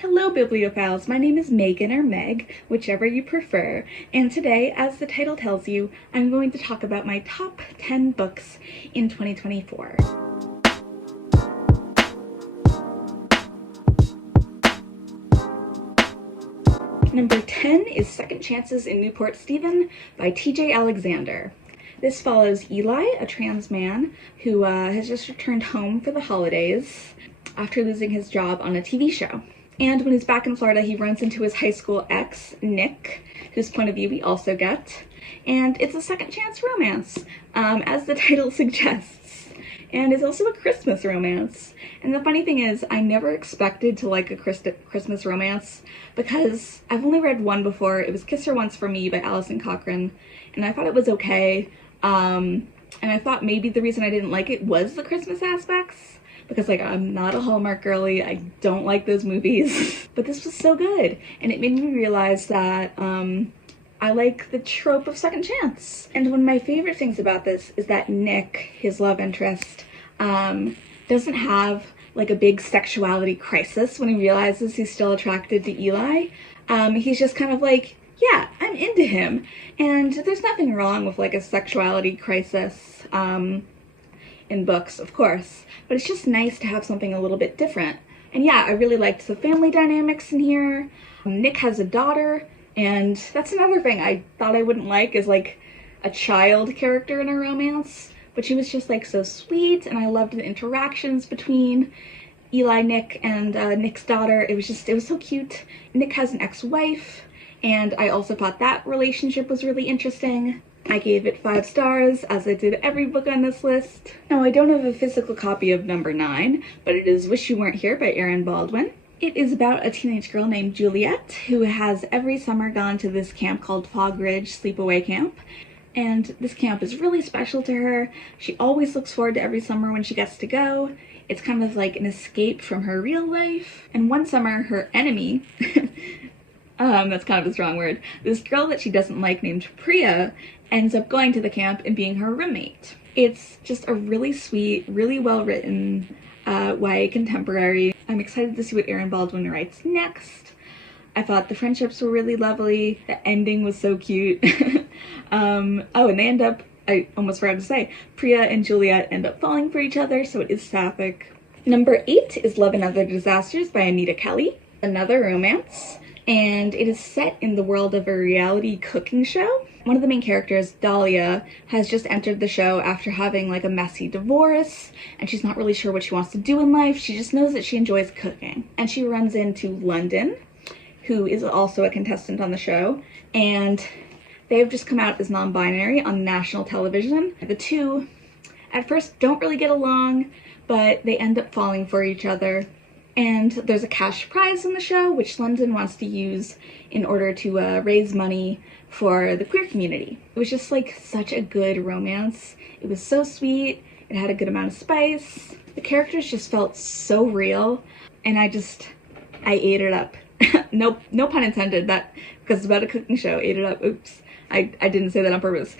Hello bibliophiles, my name is Megan or Meg, whichever you prefer, and today, as the title tells you, I'm going to talk about my top 10 books in 2024. Number 10 is Second Chances in Newport Stephen by T.J. Alexander. This follows Eli, a trans man who has just returned home for the holidays after losing his job on a TV show. And when he's back in Florida, he runs into his high school ex, Nick, whose point of view we also get. And it's a second chance romance, as the title suggests. And it's also a Christmas romance. And the funny thing is, I never expected to like a Christmas romance because I've only read one before. It was Kiss Her Once for Me by Alison Cochran, and I thought it was okay. And I thought maybe the reason I didn't like it was the Christmas aspects, because I'm not a Hallmark girly, I don't like those movies. But this was so good, and it made me realize that I like the trope of second chance. And one of my favorite things about this is that Nick, his love interest, doesn't have a big sexuality crisis when he realizes he's still attracted to Eli. He's just kind of yeah, I'm into him. And there's nothing wrong with a sexuality crisis in books, of course, but it's just nice to have something a little bit different. And yeah, I really liked the family dynamics in here. Nick has a daughter, and that's another thing I thought I wouldn't like, is a child character in a romance, but she was just so sweet, and I loved the interactions between Eli, Nick, and Nick's daughter. It was so cute. Nick has an ex-wife, and I also thought that relationship was really interesting. I gave it 5 stars, as I did every book on this list. Now, I don't have a physical copy of number 9, but it is Wish You Weren't Here by Erin Baldwin. It is about a teenage girl named Juliet who has every summer gone to this camp called Fog Ridge Sleepaway Camp. And this camp is really special to her. She always looks forward to every summer when she gets to go. It's kind of like an escape from her real life. And one summer, her enemy, that's kind of a strong word, this girl that she doesn't like named Priya, ends up going to the camp and being her roommate. It's just a really sweet, really well-written YA contemporary. I'm excited to see what Erin Baldwin writes next. I thought the friendships were really lovely. The ending was so cute. And they end up, I almost forgot to say, Priya and Juliet end up falling for each other, so it is sapphic. Number 8 is Love and Other Disasters by Anita Kelly, another romance, and it is set in the world of a reality cooking show. One of the main characters, Dahlia, has just entered the show after having a messy divorce, and she's not really sure what she wants to do in life. She just knows that she enjoys cooking. And she runs into London, who is also a contestant on the show, and they have just come out as non-binary on national television. The two, at first, don't really get along, but they end up falling for each other. And there's a cash prize in the show, which London wants to use in order to raise money for the queer community. It was just such a good romance. It was so sweet. It had a good amount of spice. The characters just felt so real, and I ate it up. No pun intended, that because it's about a cooking show, ate it up. Oops. I didn't say that on purpose.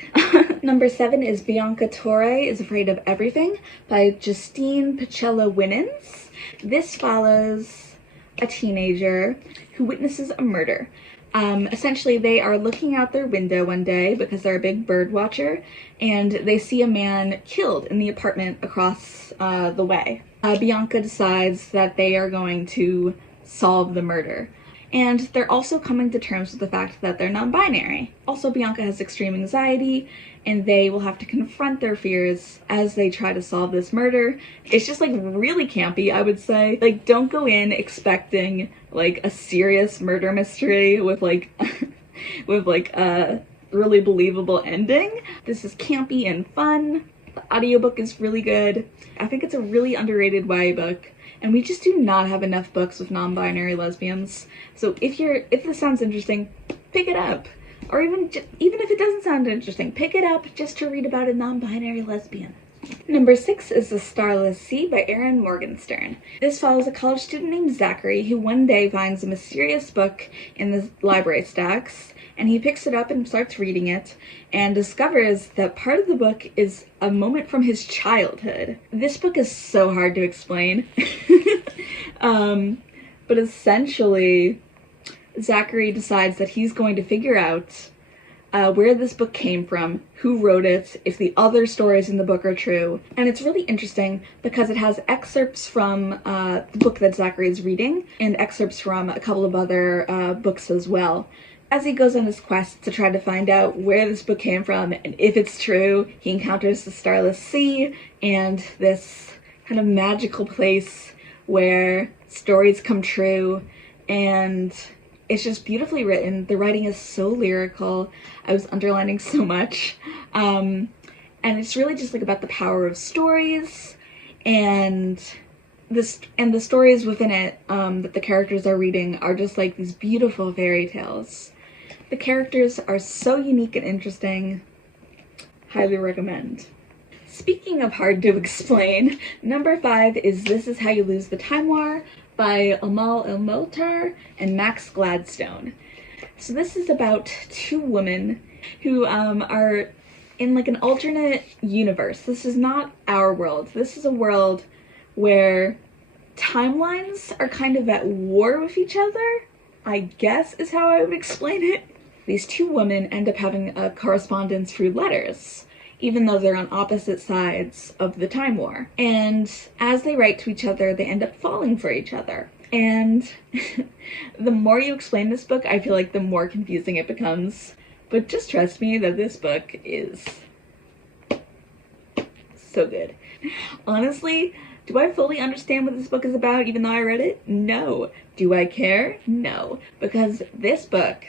Number 7 is Bianca Torre is Afraid of Everything by Justine Pichello Winans. This follows a teenager who witnesses a murder. Essentially, they are looking out their window one day because they're a big bird watcher, and they see a man killed in the apartment across the way. Bianca decides that they are going to solve the murder. And they're also coming to terms with the fact that they're non-binary. Also, Bianca has extreme anxiety, and they will have to confront their fears as they try to solve this murder. It's just really campy, I would say. Don't go in expecting a serious murder mystery with with a really believable ending. This is campy and fun. The audiobook is really good. I think it's a really underrated YA book. And we just do not have enough books with non-binary lesbians. So if this sounds interesting, pick it up. Or even if it doesn't sound interesting, pick it up just to read about a non-binary lesbian. Number 6 is The Starless Sea by Erin Morgenstern. This follows a college student named Zachary who one day finds a mysterious book in the library stacks, and he picks it up and starts reading it and discovers that part of the book is a moment from his childhood. This book is so hard to explain. But essentially, Zachary decides that he's going to figure out where this book came from, who wrote it, if the other stories in the book are true. And it's really interesting because it has excerpts from the book that Zachary is reading and excerpts from a couple of other books as well. As he goes on his quest to try to find out where this book came from and if it's true, he encounters the Starless Sea and this kind of magical place where stories come true, and it's just beautifully written. The writing is so lyrical. I was underlining so much. And it's really just like about the power of stories and the stories within it that the characters are reading are just like these beautiful fairy tales. The characters are so unique and interesting. Highly recommend. Speaking of hard to explain, number 5 is This Is How You Lose the Time War by Amal El-Mokhtar and Max Gladstone. So this is about 2 women who are in like an alternate universe. This is not our world. This is a world where timelines are kind of at war with each other, I guess is how I would explain it. These 2 women end up having a correspondence through letters, even though they're on opposite sides of the time war. And as they write to each other, they end up falling for each other. And the more you explain this book, I feel like the more confusing it becomes. But just trust me that this book is so good. Honestly, do I fully understand what this book is about even though I read it? No. Do I care? No. Because this book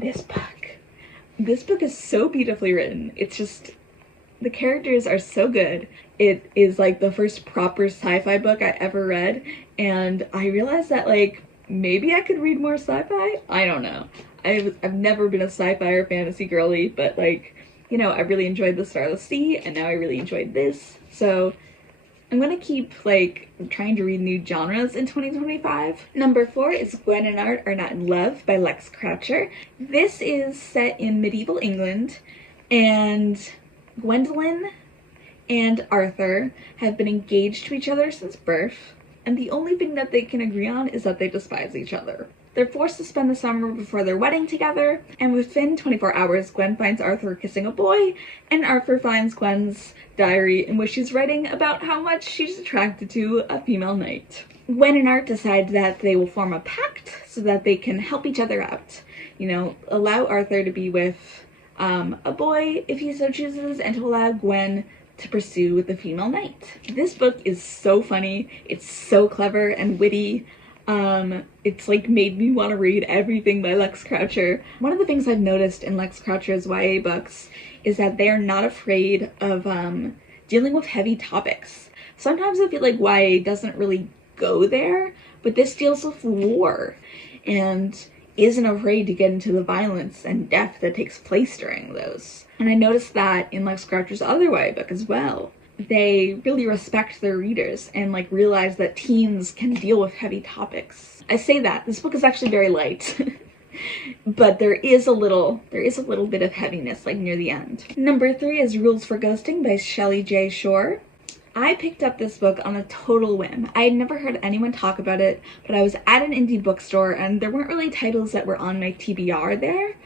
is so beautifully written. It's just, the characters are so good. It is like the first proper sci-fi book I ever read, and I realized that like maybe I could read more sci-fi. I don't know. I've never been a sci-fi or fantasy girly, but like, you know, I really enjoyed The Starless Sea, and now I really enjoyed this. So I'm gonna keep like trying to read new genres in 2025. Number 4 is Gwen and Art Are Not in Love by Lex Croucher. This is set in medieval England, and Gwendolyn and Arthur have been engaged to each other since birth, and the only thing that they can agree on is that they despise each other. They're forced to spend the summer before their wedding together, and within 24 hours, Gwen finds Arthur kissing a boy, and Arthur finds Gwen's diary in which she's writing about how much she's attracted to a female knight. Gwen and Art decide that they will form a pact so that they can help each other out. You know, allow Arthur to be with a boy if he so chooses, and to allow Gwen to pursue the female knight. This book is so funny. It's so clever and witty. It's like made me want to read everything by Lex Croucher. One of the things I've noticed in Lex Croucher's YA books is that they are not afraid of dealing with heavy topics. Sometimes I feel like YA doesn't really go there, but this deals with war and isn't afraid to get into the violence and death that takes place during those. And I noticed that in Lex Croucher's other YA book as well. They really respect their readers and like realize that teens can deal with heavy topics. I say that this book is actually very light, but there is a little bit of heaviness like near the end. Number 3 is Rules for Ghosting by Shelley J. Shore. I picked up this book on a total whim. I had never heard anyone talk about it, but I was at an indie bookstore and there weren't really titles that were on my TBR there,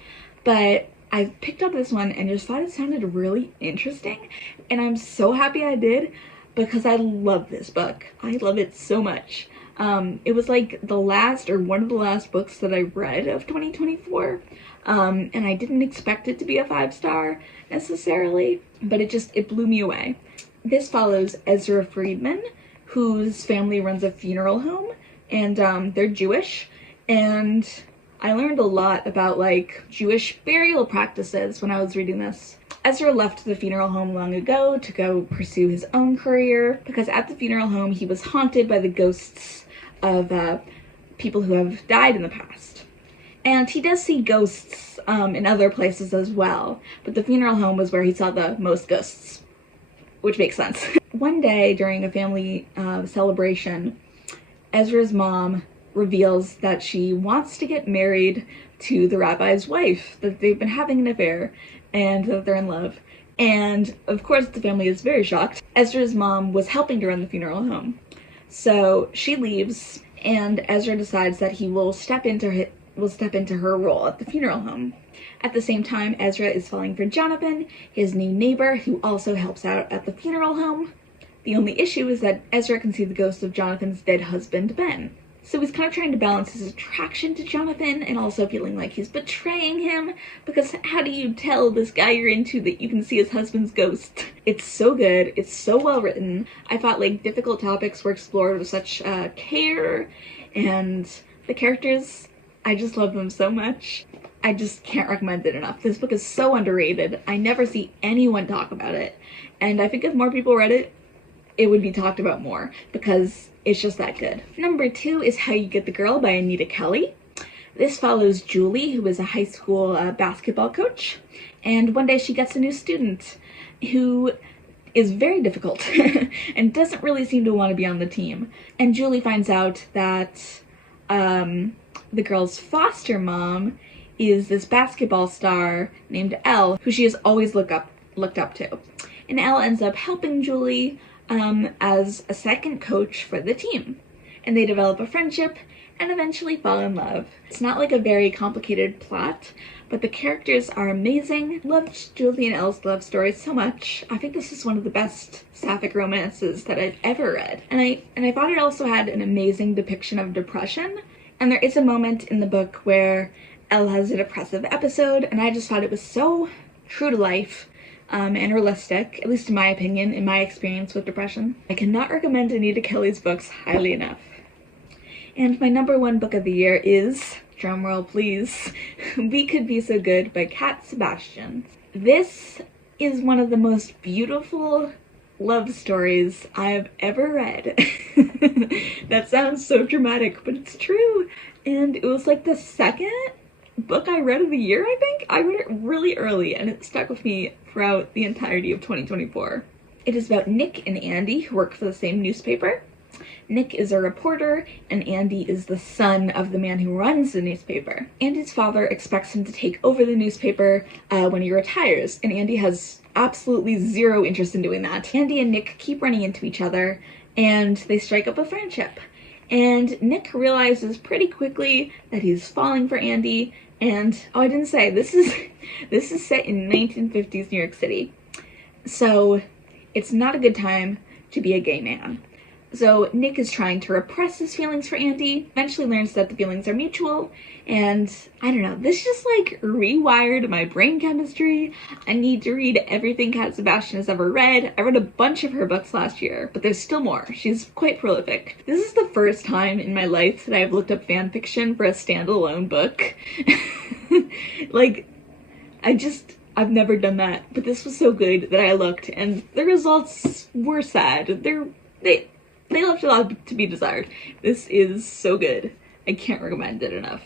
but I picked up this one and just thought it sounded really interesting, and I'm so happy I did because I love this book. I love it so much. It was like the last or one of the last books that I read of 2024, and I didn't expect it to be a 5-star necessarily, but it blew me away. This follows Ezra Friedman, whose family runs a funeral home, and they're Jewish, and I learned a lot about like Jewish burial practices when I was reading this. Ezra left the funeral home long ago to go pursue his own career because at the funeral home he was haunted by the ghosts of people who have died in the past. And he does see ghosts in other places as well, but the funeral home was where he saw the most ghosts, which makes sense. One day during a family celebration, Ezra's mom reveals that she wants to get married to the rabbi's wife, that they've been having an affair and that they're in love. And of course the family is very shocked. Ezra's mom was helping to run the funeral home. So she leaves and Ezra decides that he will step into her role at the funeral home. At the same time, Ezra is falling for Jonathan, his new neighbor, who also helps out at the funeral home. The only issue is that Ezra can see the ghost of Jonathan's dead husband, Ben. So he's kind of trying to balance his attraction to Jonathan and also feeling like he's betraying him, because how do you tell this guy you're into that you can see his husband's ghost? It's so good. It's so well written. I thought like difficult topics were explored with such care, and the characters, I just love them so much. I just can't recommend it enough. This book is so underrated. I never see anyone talk about it, and I think if more people read it, it would be talked about more because it's just that good. Number 2 is How You Get the Girl by Anita Kelly. This follows Julie, who is a high school basketball coach, and one day she gets a new student who is very difficult and doesn't really seem to want to be on the team. And Julie finds out that the girl's foster mom is this basketball star named Elle, who she has always looked up to. And Elle ends up helping Julie as a second coach for the team. And they develop a friendship and eventually fall in love. It's not like a very complicated plot, but the characters are amazing. Loved Julie and Elle's love story so much. I think this is one of the best sapphic romances that I've ever read. And I thought it also had an amazing depiction of depression. And there is a moment in the book where Elle has a depressive episode, and I just thought it was so true to life and realistic, at least in my opinion, in my experience with depression. I cannot recommend Anita Kelly's books highly enough. And my number 1 book of the year is, drumroll please, We Could Be So Good by Cat Sebastian. This is one of the most beautiful love stories I've ever read. That sounds so dramatic, but it's true. And it was like the second book I read of the year, I think. I read it really early and it stuck with me throughout the entirety of 2024. It is about Nick and Andy, who work for the same newspaper. Nick is a reporter and Andy is the son of the man who runs the newspaper. Andy's father expects him to take over the newspaper when he retires, and Andy has absolutely zero interest in doing that. Andy and Nick keep running into each other and they strike up a friendship. And Nick realizes pretty quickly that he's falling for Andy. And oh, I didn't say, this is set in 1950s New York City. So it's not a good time to be a gay man. So Nick is trying to repress his feelings for Andy, eventually learns that the feelings are mutual, and I don't know, this just like rewired my brain chemistry. I need to read everything Cat Sebastian has ever read. I read a bunch of her books last year, but there's still more. She's quite prolific. This is the first time in my life that I've looked up fan fiction for a standalone book. Like, I've never done that, but this was so good that I looked, and the results were sad. They left a lot to be desired. This is so good. I can't recommend it enough.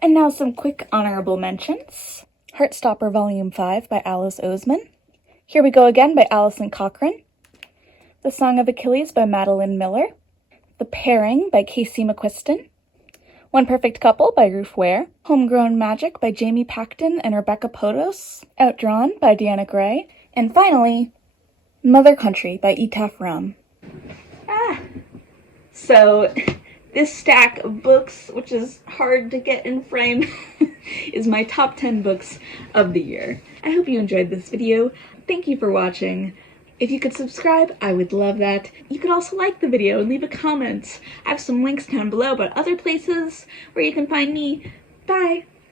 And now some quick honorable mentions. Heartstopper Volume 5 by Alice Oseman. Here We Go Again by Alison Cochrane. The Song of Achilles by Madeline Miller. The Pairing by Casey McQuiston. One Perfect Couple by Ruth Ware. Homegrown Magic by Jamie Pacton and Rebecca Potos. Outdrawn by Deanna Gray. And finally, Mother Country by Etaf Ram. So this stack of books, which is hard to get in frame, is my top 10 books of the year. I hope you enjoyed this video. Thank you for watching. If you could subscribe, I would love that. You could also like the video and leave a comment. I have some links down below about other places where you can find me. Bye!